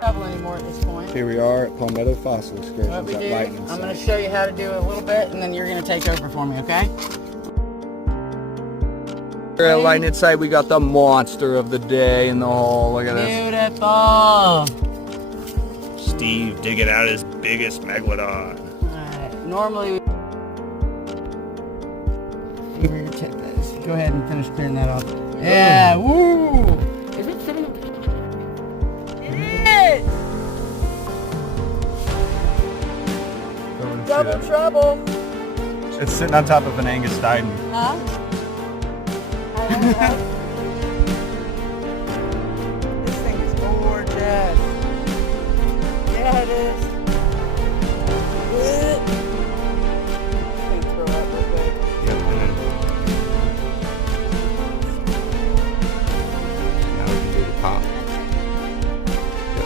Trouble anymore at this point. Here we are at Palmetto Fossil Excursions What we at do, Lightning I'm going to Site. show you how to do it a little bit, and then you're going to take over for me, okay? Here at Lightning Site, we got the monster of the day in the hole. Look at this. Beautiful. Steve digging out his biggest Megalodon. Alright, normally we where your tip is. Go ahead and finish clearing that off. Yeah, woo! Is it sitting? It is! Double trouble! It's sitting on top of an Angus Diamond. Huh? I don't know.